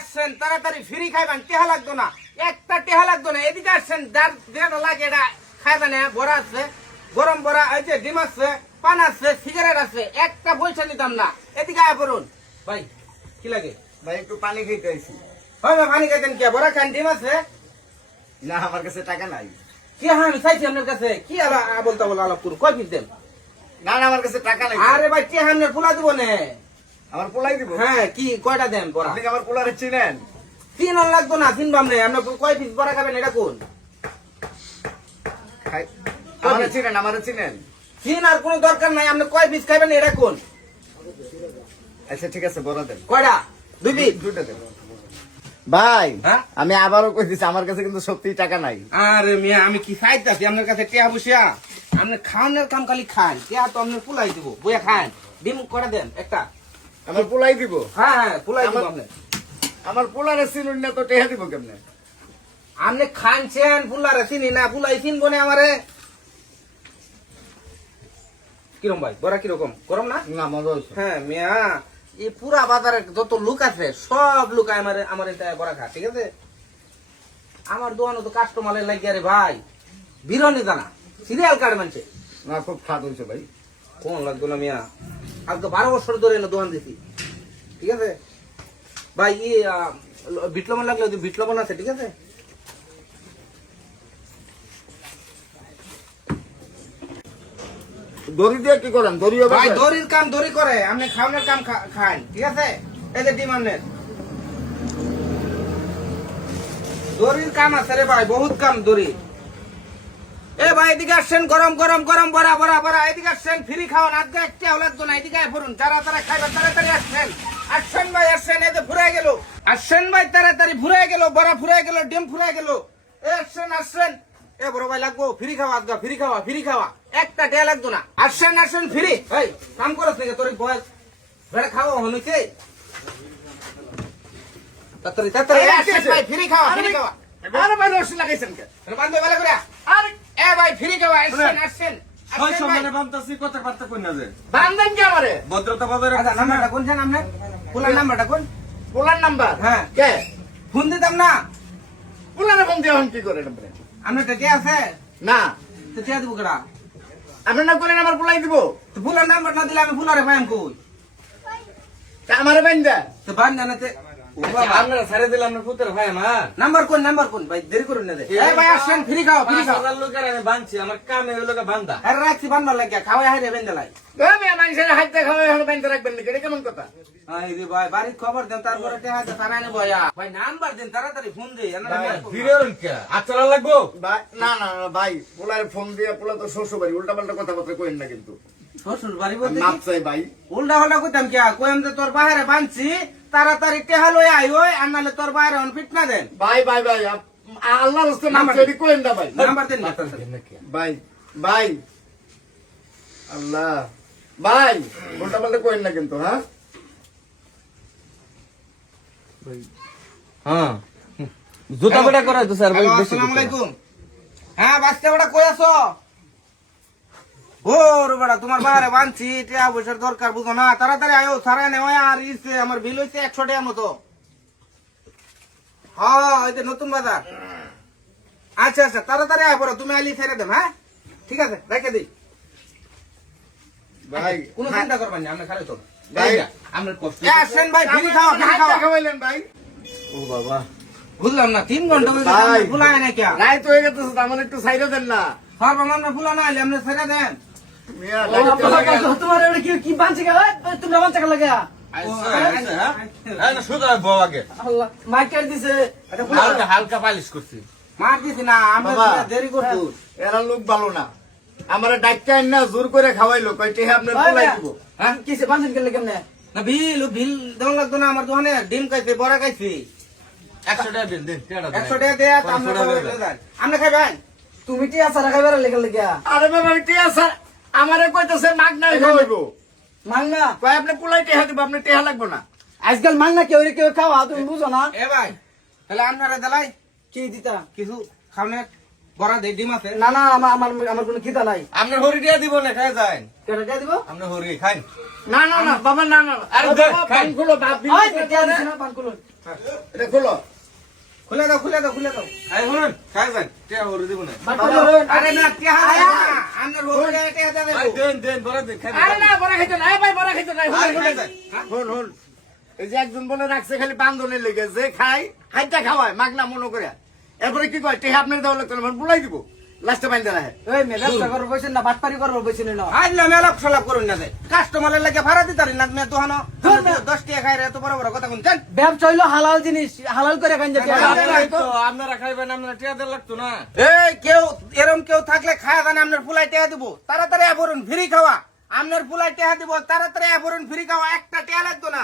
আসছেন তাড়াতাড়ি ফ্রি খাইবেন, টেহা লাগতো না, একটা টেহা লাগতো না। এদিকে আসছেন, যার যেটা লাগে এটা খাইবেন। বড়া আছে, গরম বড়া, এই যে ডিম আছে, পান আছে, সিগারেট আছে, একটা পয়সা নিতাম না। এদিকে আয় পড়ুন ভাই, কি লাগে ভাই একটু পানি খেতে আইছি। হয় ভাই, পানি খাইতেন কে? বড়া খান, ডিম আছে না আমার কাছে টাকা নাই। কি? হ্যাঁ আমি চাইছি আপনার কাছে, কি বলতে বলো আলাপ করুন, কয় পিস দেন? না না আমার কাছে টাকা নাই। আরে ভাই কে আপনার পোলা দিব নে? আমার পোলাই দিব। হ্যাঁ কি কয়টা দেন বড়া? আপনি কি আমার পোলারে চিনেন? তিন লাগতো না, চিনবাম নে। আপনার কয় পিস বড়া খাবেন এটা কোন? আমারে চিনেন, আমারে চিনেন? চিন আর কোনো দরকার নাই, আপনি কয় পিস খাবেন এটা কোন? আচ্ছা ঠিক আছে, বড় দেন। কয়টা? দুই পিস? দুটো দেন। ভাই হ্যাঁ? আমি আবারও কই দিছি, আমার কাছে কিন্তু সত্যিই টাকা নাই। আরে মিয়া আমি কি চাইতাছি আপনার কাছে টিয়া বসিয়া? আপনি খাওয়ানোর কাম খালি খান, টিয়া তো আপনার পুলাই দিব, বইয়া খান। ডিম কয়টা দেন? একটা। আমার পোলাই দিব? হ্যাঁ হ্যাঁ পুলাই দিব আপনি। আমার পোলারে চিনুন না তো টেহা দিব কেমনে? আপনি খানছেন, পুলারে চিনি না, পুলাই চিনবো না আমারে। কিরম ভাই বড়া, কিরকম গরম না? না মজা হয়েছে। হ্যাঁ মিয়া, এই পুরা বাজারে যত লোক আছে সব লোক আমার এটা বড়া খা, ঠিক আছে? আমার দোকানে তো কাস্টমারের লাগিয়ে রে ভাই বিরনি জানা, সিরিয়াল কার্ড মানছে। না খুব স্বাদ হয়েছে ভাই। কোন লাগতো না মিয়া, আজকে 12 বছর ধরে না দোকান দিছি, ঠিক আছে ভাই? বিট লবণ লাগলে বিট লবণ আছে, ঠিক আছে? দড়ি দিয়ে কি করেন? দড়ি হবে ভাই দড়ির কাম দড়ি করে, আপনি খাওয়ানোর কাম খান, ঠিক আছে? এই যে ডিম আনলেন, দড়ির কাম আছে রে ভাই, বহুত কাম দড়ি। এ ভাই এদিকে আসছেন, গরম গরম গরম বড়া বড়া বড়া, এদিকে আসছেন, ফ্রি খাওয়ান। আজকে একটা লাগতো না, এদিকে ফুরুন, যারা তারা খাইবেন তাড়াতাড়ি আসছেন। আসছেন ভাই আসছেন, এই যে ফুরাই গেল। আসছেন ভাই তাড়াতাড়ি, ফুরাই গেল, বড়া ফুরাই গেল, ডিম ফুরাই গেল। এ আসছেন আসছেন, এ বড় ভাই লাগবো ফ্রি খাওয়া, আজকে ফ্রি খাওয়া, ফ্রি খাওয়া, একটা টেয়া লাগতো না। আসছেন আসছেন ফ্রি। এই কাম করছ নাকি তোর বয়স বেড়া খাওয়া হনুছে? তাড়াতাড়ি তাড়াতাড়ি আসছেন ভাই, ফ্রি খাওয়া, ফ্রি খাওয়া। আরে ভাই রস লাগাইছেন কে? বান্ধব বেলা করে আরে এ ভাই ফ্রি খাওয়া, আসছেন আসছেন। ওই সম্মানে বান্তাছি কথাবার্তা কই না যে বান্ধন কি আমারে? ভদ্রতা বজায় আচ্ছা রাখছি না। নাম্বারটা কোন জান আপনার? পুলার নাম্বারটা কোন? পোলার নাম্বার? হ্যাঁ। কে? ফোন দিতাম না? পোলারে ফোন দিয়ে কি করে আপনি? আপনার কে আছে? না তো টিয়া দিব কেডা? আপনি না করেন আমার পোলাই দিব? তো পুলার নাম্বার না দিলে আমি পুলারে পাইম কই? তা আমারে বাইন্দা? তো বান জানাতে আপনারা ছেড়ে দিলে আপনার পুত্রের ভাই আমার নাম্বার কোন? নাম্বার কোন ভাই? দেরি করুন না। এই ভাই আসেন, ফ্রি খাও, ফ্রি খাও। 5,000 লোকের আমি বানছি, আমার কামে ওই লোকে বান্দা। আরে রাখছি বানবার লাগিয়া, খাওয়াই হাইরে বেন্দালাই। আমি মানুষের হাতে খাওয়া এখন বাইন্দা রাখবেন নাকি? এটা কেমন কথা? এই রে ভাই বাড়ির খবর দেন, তারপরে টেহাতে তারাই নেব। ভাই নাম্বার দিন, তাড়াতাড়ি ফোন দিই। ভিড়ে কে আচরা লাগবো? ভাই না না না ভাই, পোলারে ফোন দিয়ে পোলা তো শ্বশুর বাড়ি, উল্টা পাল্টা কথাবার্তা কইেন না কিন্তু। শ্বশুর বাড়ি বলতে মাপ চাই ভাই। উল্টা হল্টা কইতাম কি? কইম যে তোর বাইরে বানছি, তাড়াতাড়ি টেহা লই আই ওই, আর নাহলে তোর বাইরে অন ফিট না দেন। ভাই ভাই ভাই আল্লাহর রাস্তে মাপ নাম্বার চাই কইেন না ভাই। নাম্বার দেন না। ভাই ভাই আল্লাহ ভাই, উল্টা পাল্টা কইেন না কিন্তু। হ্যাঁ হ্যাঁ জুতা বেটা করে তো স্যার হ্যালো, আসসালামু আলাইকুম। হ্যাঁ বাচ্চা বেটা কই আছো? ওর বেটা তোমার বাইরে বানছি, টিয়া পয়সার দরকার বুঝো না, তাড়াতাড়ি আয়ো, সারাই নেওয়া। আর ইসে আমার বিল হইছে 100 টাকার মতো। হ্যাঁ এই যে নতুন বাজার। আচ্ছা আচ্ছা তাড়াতাড়ি আয় পড়ো, তুমি আইলি ছেড়ে দেব। হ্যাঁ ঠিক আছে, রেখে দিই। ভাই কোনো চিন্তা করবেন না, আপনি খালি তো ভাই আপনার কষ্ট। আসেন ভাই, ফ্রি খাওয়া, ফ্রি খাওয়া। খাওয়াইলেন ভাই? ও বাবা বুঝলাম না, 3 ঘন্টা হয়ে ভাই। গেছে, ফুলায় না কে? রাইত হয়ে গেছে, আমার একটু সাইডে দেন না। সর্বমান্য ফুলা না আইলে আপনি ছেড়ে দেন। মিয়া, লাইট চলে গেল। তোমার এবারে কি বানছে কে? তোমরা বানছে কে লাগে? হ্যাঁ না শুধু বউ আগে আল্লাহ মাইকার দিছে। হালকা হালকা পালিশ করছি। মার দিছি না, আমরা বাবা। দেরি করবো। এরা লোক ভালো না, আমার ডাক্তার না জোর করে খাওয়াইলো, কয় টেহা আপনার পোলাই দিব। হ্যাঁ কিসে বানছেন কে কেমনে? না বিল দেওয়া লাগতো না? আমার দোকানে ডিম খাইছে, বড়া খাইছি, 100 টাকা দিন দিন 100 টাকা দেয়া আপনি খাইবেন? তুমি টি আসার খাইবার লেগে লাগে। আরে বাবা টেহা স্যার আমারে কইতেছে মাগনাই খাওয়াইবো। মাংনা কয় আপনি পোলাই টেহা দিব, আপনি টেহা লাগবো না। আজকাল মাংনা কেউ কেউ খাওয়া তুমি বুঝো না। এ ভাই তাহলে আপনারা দেলাই কি দিতা? কিছু খাওনে, বড়া দেই, ডিম আছে। না না আমার আমার আমার কোনো খিদা নাই। আপনার হরি দিয়া দিব না খাই যান। কেটে দিয়ে দিব? আপনার হরি খাই। না না না বাবা, না না আরে বাবা, দেখ, খাই। পানগুলো বাপ ওই টিয়া দিছ না পান কুলুন। এটা খোলো। খুলে দাও খুলে দাও খুলে দাও এই শুনুন খাই যান টিয়া ওরে দিব না আরে না টিয়া হারা আপনার বউরে টিয়া দেবে ভাই দেন দেন বড় দেন খাই আরে না বড় খাইতো না ভাই বড় খাইতো না খাই যান হুন হুন এই যে একজন বলে রাখছে খালি বান্ধনের লেগে যে খাই হাইটা খাওয়ায় মাগনা মনে করে এরপরে কি কয় টেহা আপনার দেওয়া লাগতো না বুলাই দিব লাস্টে বাইন্দা রাখে ওই মে ব্যবসা করবো বসেন না বাটপারি করবো বসেন না আইলা মেলাপ সলাপ করুন না যায় কাস্টমারের লাগে ভাড়া দিতারি না মে দোহানো 10 টাকা খাই রে এত বড় বড় কথা কোন জান ব্যবসা হইলো হালাল জিনিস হালাল করে খান যেতে আপনারাই তো আপনারা খাইবেন আপনারা টিয়া দেন লাগতো না এই কেউ এরকম কেউ থাকলে খায়া জানে আপনার ফুলাই টেয়া দিব তাড়াতাড়ি আবরণ ফ্রি খাওয়া আপনার ফুলাই টেয়া দিব তাড়াতাড়ি আবরণ ফ্রি খাওয়া একটা টেয়া লাগতো না